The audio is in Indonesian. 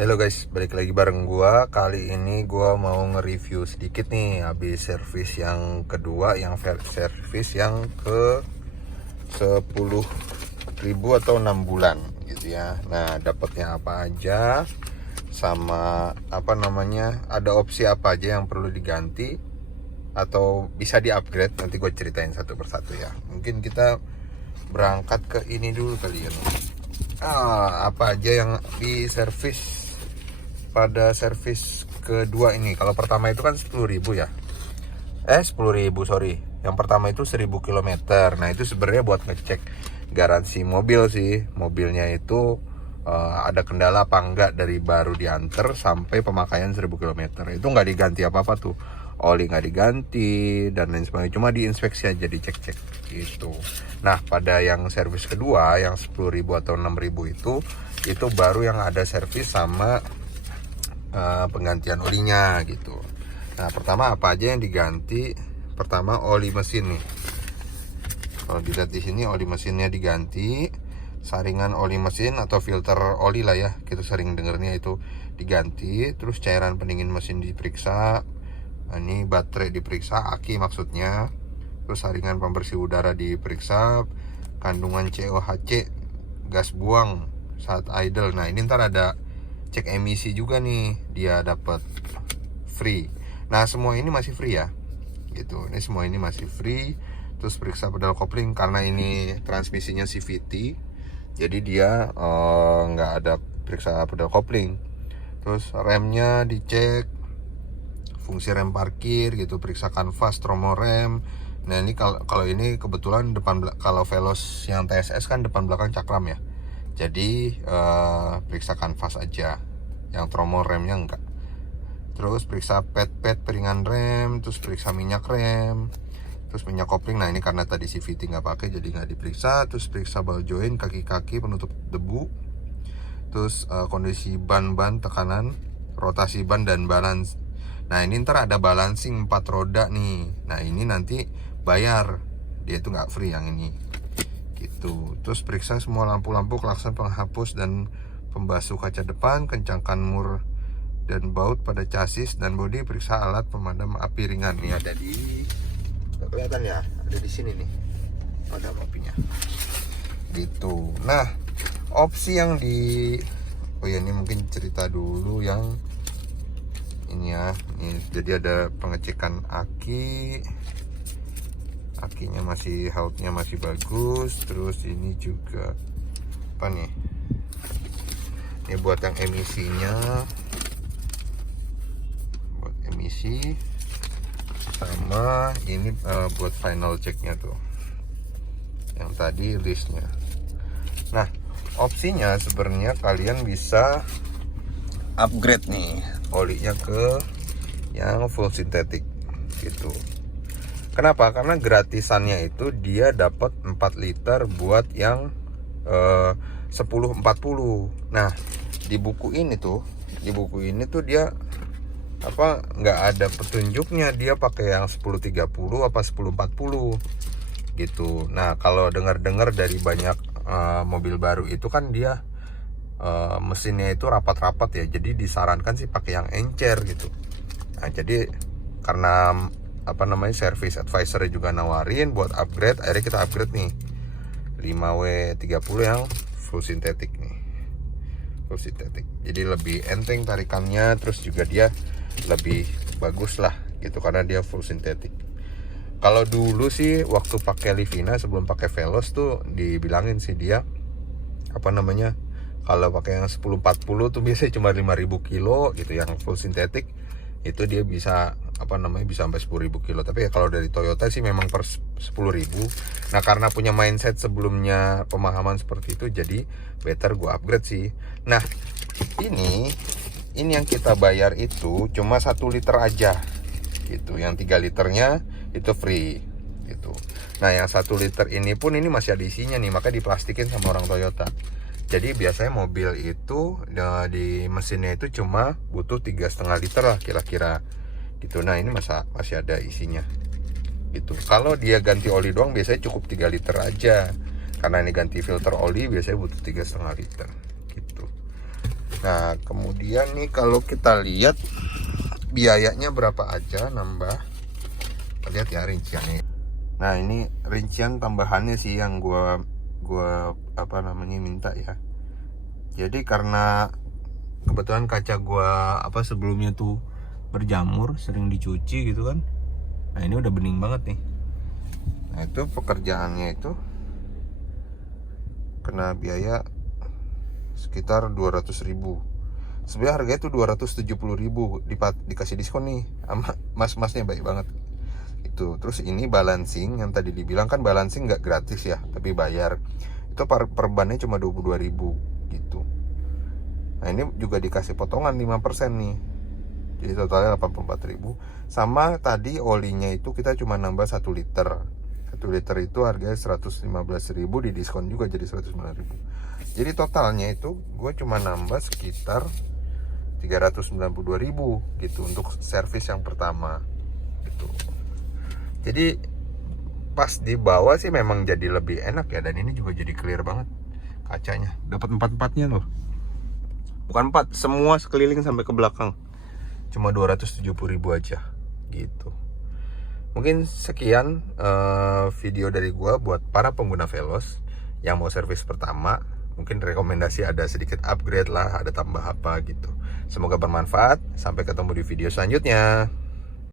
Halo guys, balik lagi bareng gua. Kali ini gua mau nge-review sedikit nih habis servis yang kedua, yang servis yang ke 10.000 atau 6 bulan gitu ya. Nah, dapatnya apa aja, sama apa namanya, ada opsi apa aja yang perlu diganti atau bisa di-upgrade. Nanti gue ceritain satu persatu ya. Mungkin kita berangkat ke ini dulu kali ya. Apa aja yang di servis pada servis kedua ini. Kalau pertama itu kan 10.000 ya. 10.000 sorry. Yang pertama itu 1.000 km. Nah, itu sebenarnya buat ngecek garansi mobil sih. Mobilnya itu ada kendala apa enggak dari baru diantar sampai pemakaian 1.000 km. Itu nggak diganti apa-apa tuh. Oli nggak diganti dan lain sebagainya. Cuma diinspeksi aja, dicek-cek gitu. Nah, pada yang servis kedua yang 10.000 atau 6.000 itu baru yang ada servis sama penggantian olinya gitu. Nah, pertama apa aja yang diganti? Pertama oli mesin nih. Kalau dilihat di sini oli mesinnya diganti, saringan oli mesin atau filter oli lah ya, kita sering dengernya itu diganti. Terus cairan pendingin mesin diperiksa. Nah, ini baterai diperiksa, aki maksudnya. Terus saringan pembersih udara diperiksa, kandungan COHC, gas buang saat idle. Nah, ini ntar ada cek emisi juga nih, dia dapat free. Nah, semua ini masih free ya gitu. Ini semua ini masih free. Terus periksa pedal kopling, karena ini transmisinya CVT, jadi dia nggak ada periksa pedal kopling. Terus remnya dicek, fungsi rem parkir gitu, periksa kanvas, tromo rem. Nah, ini kalau ini kebetulan kalau Veloz yang TSS kan depan belakang cakram ya. Jadi periksa kanvas aja, yang tromo remnya enggak. Terus periksa pet piringan rem, terus periksa minyak rem, terus minyak kopling. Nah, ini karena tadi CVT nggak pakai jadi nggak diperiksa. Terus periksa ball joint, kaki-kaki penutup debu. Terus kondisi ban tekanan, rotasi ban dan balance. Nah, ini ntar ada balancing 4 roda nih. Nah, ini nanti bayar, dia itu nggak free yang ini gitu. Terus periksa semua lampu-lampu, klakson, penghapus dan pembasuh kaca depan, kencangkan mur dan baut pada chassis dan bodi. Periksa alat pemadam api ringan. Nih ada di, kelihatan ya, ada di sini nih pemadam apinya gitu. Nah, opsi yang di ini mungkin cerita dulu yang ini ya. Ini jadi ada pengecekan akinya masih, healthnya masih bagus. Terus ini juga apa nih, ini buat yang emisinya, buat emisi, sama ini buat final checknya tuh yang tadi listnya. Nah, opsinya sebenarnya kalian bisa upgrade nih olinya ke yang full sintetik gitu. Kenapa? Karena gratisannya itu dia dapat 4 liter buat yang 1040. Nah, di buku ini tuh dia apa, nggak ada petunjuknya dia pakai yang 1030 apa 1040 gitu. Nah, kalau dengar-dengar dari banyak mobil baru itu kan dia mesinnya itu rapat-rapat ya, jadi disarankan sih pakai yang encer gitu. Nah, jadi karena apa namanya, service advisor juga nawarin buat upgrade, akhirnya kita upgrade nih 5W30 yang full sintetik nih, full sintetik. Jadi lebih enteng tarikannya, terus juga dia lebih bagus lah gitu karena dia full sintetik. Kalau dulu sih waktu pakai Livina sebelum pakai Veloz tuh dibilangin sih dia apa namanya, kalau pakai yang 1040 tuh biasanya cuma 5.000 kilo gitu, yang full sintetik itu dia bisa apa namanya, bisa sampai 10.000 kilo. Tapi ya kalau dari Toyota sih memang per 10.000. Nah, karena punya mindset sebelumnya pemahaman seperti itu, jadi better gue upgrade sih. Nah, ini yang kita bayar itu cuma 1 liter aja gitu. Yang 3 liternya itu free gitu. Nah, yang 1 liter ini pun ini masih ada isinya nih, maka diplastikin sama orang Toyota. Jadi biasanya mobil itu di mesinnya itu cuma butuh 3,5 liter lah kira-kira gitu. Nah, ini masih ada isinya gitu. Kalau dia ganti oli doang biasanya cukup 3 liter aja. Karena ini ganti filter oli biasanya butuh 3,5 liter gitu. Nah kemudian nih kalau kita lihat biayanya berapa aja nambah, kita lihat ya rinciannya. Nah ini rincian tambahannya sih yang gua apa namanya minta ya. Jadi karena kebetulan kaca gua apa sebelumnya tuh berjamur, sering dicuci gitu kan. Nah ini udah bening banget nih. Nah itu pekerjaannya itu kena biaya sekitar 200.000. Sebenarnya harganya tuh 270.000, dikasih diskon nih sama mas-masnya, baik banget itu. Terus ini balancing yang tadi dibilang kan, balancing nggak gratis ya, tapi bayar. Itu per bannya cuma 22.000 gitu. Nah ini juga dikasih potongan 5% nih, jadi totalnya 84.000. Sama tadi olinya itu kita cuma nambah 1 liter. 1 liter itu harganya 115.000, di diskon juga jadi 109.000. Jadi totalnya itu gue cuma nambah sekitar 392.000 gitu untuk servis yang pertama gitu. Jadi pas di bawah sih memang jadi lebih enak ya, dan ini juga jadi clear banget kacanya. Dapat 4-4-nya loh. Bukan 4, semua sekeliling sampai ke belakang. Cuma 270.000 aja gitu. Mungkin sekian video dari gua buat para pengguna Veloz yang mau servis pertama. Mungkin rekomendasi ada sedikit upgrade lah, ada tambah apa gitu. Semoga bermanfaat. Sampai ketemu di video selanjutnya.